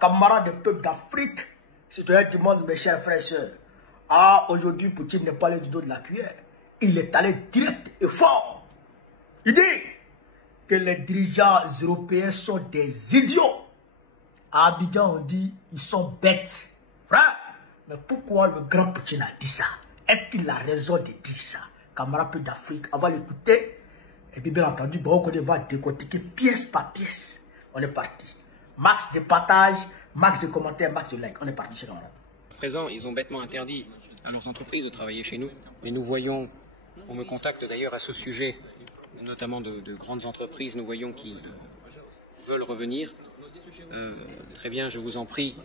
camarades des peuples d'Afrique, citoyens du monde, mes chers frères et sœurs. Ah, aujourd'hui, Poutine n'est pas allé du dos de la cuillère. Il est allé direct et fort. Il dit que les dirigeants européens sont des idiots. À Abidjan, on dit ils sont bêtes. Frère, mais pourquoi le grand Poutine a dit ça? Est-ce qu'il a raison de dire ça? Camarades d'Afrique, on va l'écouter. Et puis bien entendu, on va décortiquer pièce par pièce. On est parti. Max de partage, max de commentaires, max de likes. On est parti chez camarades. À présent, ils ont bêtement interdit à leurs entreprises de travailler chez nous. Mais nous voyons, on me contacte d'ailleurs à ce sujet, notamment de grandes entreprises, nous voyons qui veulent revenir. Très bien, je vous en prie.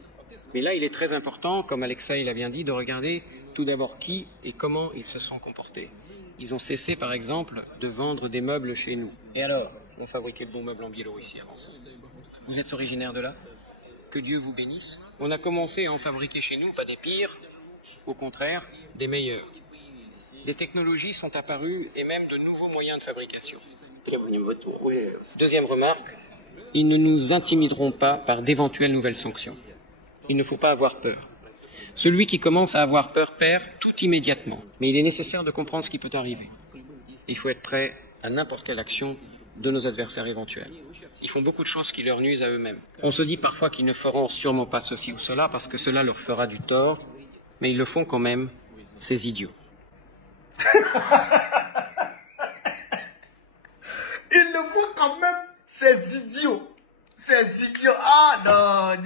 Mais là, il est très important, comme Alexei l'a bien dit, de regarder tout d'abord qui et comment ils se sont comportés. Ils ont cessé, par exemple, de vendre des meubles chez nous. Et alors, on fabriquait de bons meubles en Biélorussie avant ça. Vous êtes originaire de là? Que Dieu vous bénisse. On a commencé à en fabriquer chez nous, pas des pires, au contraire, des meilleurs. Des technologies sont apparues et même de nouveaux moyens de fabrication. Deuxième remarque, ils ne nous intimideront pas par d'éventuelles nouvelles sanctions. Il ne faut pas avoir peur. Celui qui commence à avoir peur perd tout immédiatement. Mais il est nécessaire de comprendre ce qui peut arriver. Il faut être prêt à n'importe quelle action de nos adversaires éventuels. Ils font beaucoup de choses qui leur nuisent à eux-mêmes. On se dit parfois qu'ils ne feront sûrement pas ceci ou cela parce que cela leur fera du tort, mais ils le font quand même, ces idiots. Ils le font quand même, ces idiots. Ces idiots. Ah non,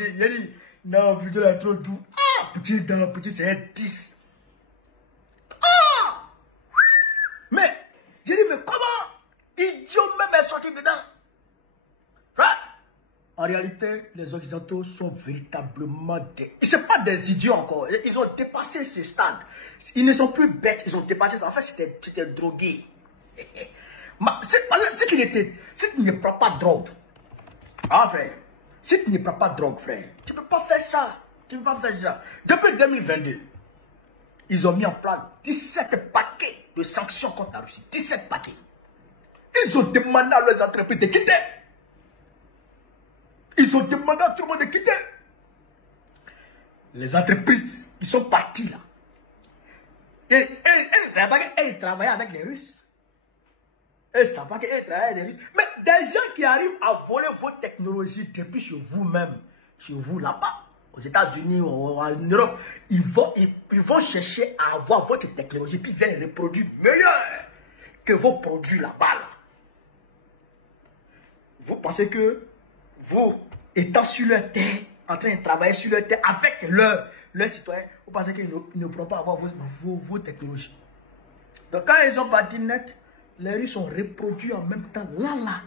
non, putain, là, trop doux. Ah, petit, c'est un 10. Ah! Mais, j'ai dit, mais comment idiot même est sorti dedans? En réalité, les Occidentaux sont véritablement des... Ce pas des idiots encore. Ils ont dépassé ce stade. Ils ne sont plus bêtes. Ils ont dépassé ça. En fait, c'était drogué. Si tu ne prends pas de drogue, ah frère, si tu ne prends pas de drogue, frère, tu ne peux pas faire ça. Tu ne peux pas faire ça. Depuis 2022, ils ont mis en place 17 paquets de sanctions contre la Russie. 17 paquets. Ils ont demandé à leurs entreprises de quitter. Ils ont demandé à tout le monde de quitter. Les entreprises, ils sont partis là. Et ils travaillaient avec les Russes. Ils savent pas qu'ils travaillent avec les Russes. Mais des gens qui arrivent à voler vos technologies depuis chez vous-même, chez vous là-bas, aux États-Unis ou en Europe, ils vont chercher à avoir votre technologie, puis ils viennent les produits meilleurs que vos produits là-bas. Là. Vous pensez que vous, étant sur leur terre, en train de travailler sur leur terre avec leurs citoyens, vous pensez qu'ils ne pourront pas avoir vos technologies. Donc quand ils ont parti net, les Russes ont reproduit en même temps là,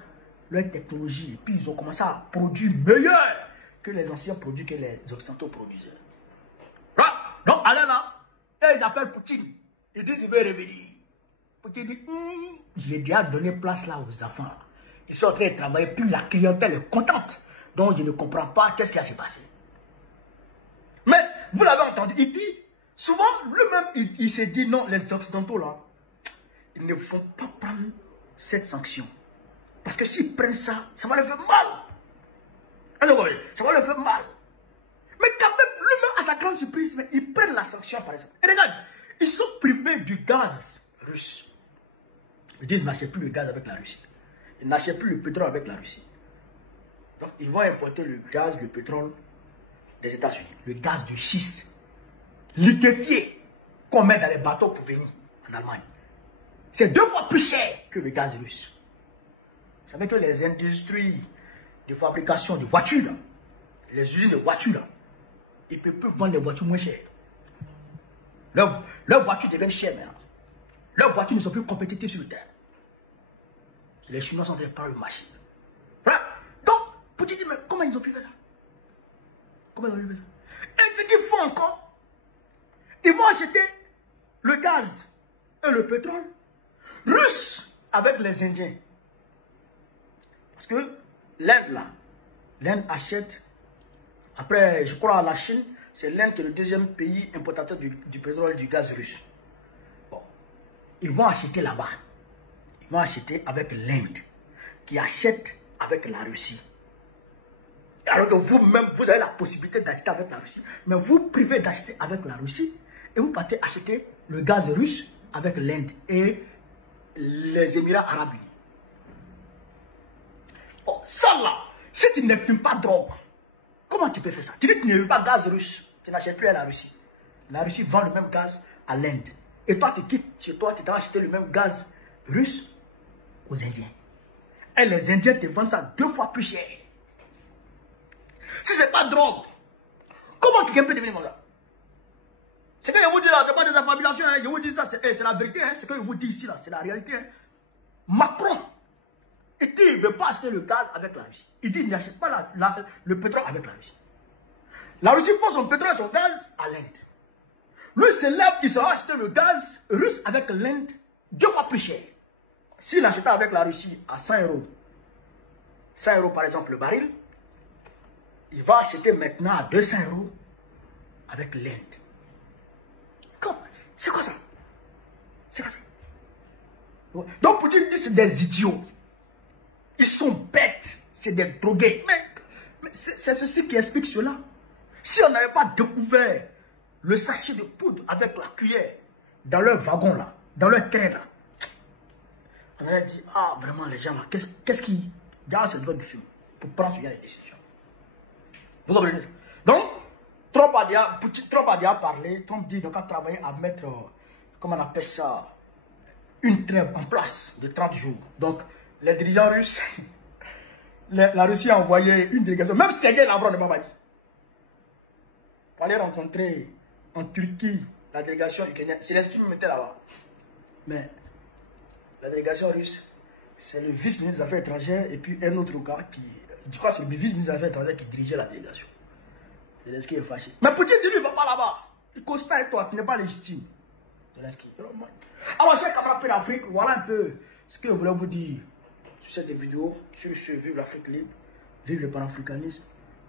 leur technologie. Et puis ils ont commencé à produire meilleur que les anciens produits que les Occidentaux produisaient. Donc allez là, et ils appellent Poutine. Ils disent qu'il veut revenir. Poutine dit, j'ai déjà donné place là aux enfants. Ils sont en train de travailler, puis la clientèle est contente. Donc je ne comprends pas qu'est-ce qui a se passé. Mais vous l'avez entendu, il dit, souvent lui-même il s'est dit non, les Occidentaux là, ils ne vont pas prendre cette sanction. Parce que s'ils prennent ça, ça va leur faire mal. Ça va leur faire mal. Mais quand même, lui-même, à sa grande surprise, mais ils prennent la sanction par exemple. Et regarde, ils sont privés du gaz russe. Ils disent, n'achetez plus le gaz avec la Russie. Ils n'achètent plus le pétrole avec la Russie. Donc, ils vont importer le gaz, le pétrole des États-Unis. Le gaz de schiste. Liquéfié. Qu'on met dans les bateaux pour venir en Allemagne. C'est 2 fois plus cher que le gaz russe. Vous savez que les industries de fabrication de voitures, là, les usines de voitures, là, ils peuvent plus vendre les voitures moins chères. Leurs voitures deviennent chères maintenant. Leurs voitures ne sont plus compétitives sur le terrain. Les Chinois sont en train de prendre le marché. Voilà. Donc, Poutine dit, mais comment ils ont pu faire ça? Comment ils ont pu faire ça? Et ce qu'ils font encore, ils vont acheter le gaz et le pétrole russe avec les Indiens. Parce que l'Inde, là, l'Inde achète, après, je crois, la Chine, c'est l'Inde qui est le deuxième pays importateur du pétrole et du gaz russe. Bon, ils vont acheter là-bas. Ils vont acheter avec l'Inde, qui achète avec la Russie. Alors que vous-même, vous avez la possibilité d'acheter avec la Russie. Mais vous privez d'acheter avec la Russie et vous partez acheter le gaz russe avec l'Inde et les Émirats Arabes Unis. Bon, ça là, si tu ne fumes pas drogue, comment tu peux faire ça? Tu dis que tu ne veux pas gaz russe, tu n'achètes plus à la Russie. La Russie vend le même gaz à l'Inde. Et toi, tu quittes chez toi, tu dois acheter le même gaz russe aux Indiens. Et les Indiens te vendent ça 2 fois plus cher. Si ce n'est pas drogue, comment quelqu'un peut devenir comme ça? Ce que je vous dis là, ce n'est pas des affabulations. Hein. Je vous dis ça, c'est la vérité. Hein. Ce que je vous dis ici, là, c'est la réalité. Hein. Macron, il dit qu'il ne veut pas acheter le gaz avec la Russie. Il dit qu'il n'achète pas le pétrole avec la Russie. La Russie prend son pétrole et son gaz à l'Inde. Lui se lève, il sera acheter le gaz russe avec l'Inde 2 fois plus cher. S'il achetait avec la Russie à 100 €, 100 € par exemple le baril, il va acheter maintenant à 200 € avec l'Inde. C'est quoi ça? C'est quoi ça? Donc Poutine dit c'est des idiots. Ils sont bêtes. C'est des drogués. Mais c'est ceci qui explique cela. Si on n'avait pas découvert le sachet de poudre avec la cuillère dans leur wagon là, dans leur train là, on aurait dit, ah vraiment les gens là, qu'est-ce qui garde ce droit de film pour prendre ce genre de décision? Vous comprenez? Donc, Trump a déjà parlé, Trump dit donc à travailler à mettre, comment on appelle ça, une trêve en place de 30 jours. Donc, les dirigeants russes, la Russie a envoyé une délégation, même Sergei Lavrov ne m'a pas dit. Pour aller rencontrer en Turquie la délégation ukrainienne, c'est ce qui me mettait là-bas. Mais la délégation russe, c'est le vice-ministre des Affaires étrangères et puis un autre gars qui, je crois que c'est le vice-ministre des Affaires étrangères qui dirigeait la délégation. Zelensky est fâché. Mais Poutine dit lui, il ne va pas là-bas. Il ne cause pas avec toi, tu n'es pas légitime. Zelensky. Alors, chers camarades d'Afrique, voilà un peu ce que je voulais vous dire sur cette vidéo. Sur ce, vive l'Afrique libre, vive le panafricanisme,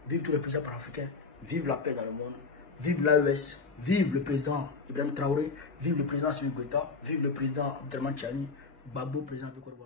vive tous les présidents panafricains, vive la paix dans le monde, vive l'AES, vive le président Ibrahim Traoré, vive le président Assimi Goïta, vive le président Abdelrahmane Tchani, Babo, président de Corbon.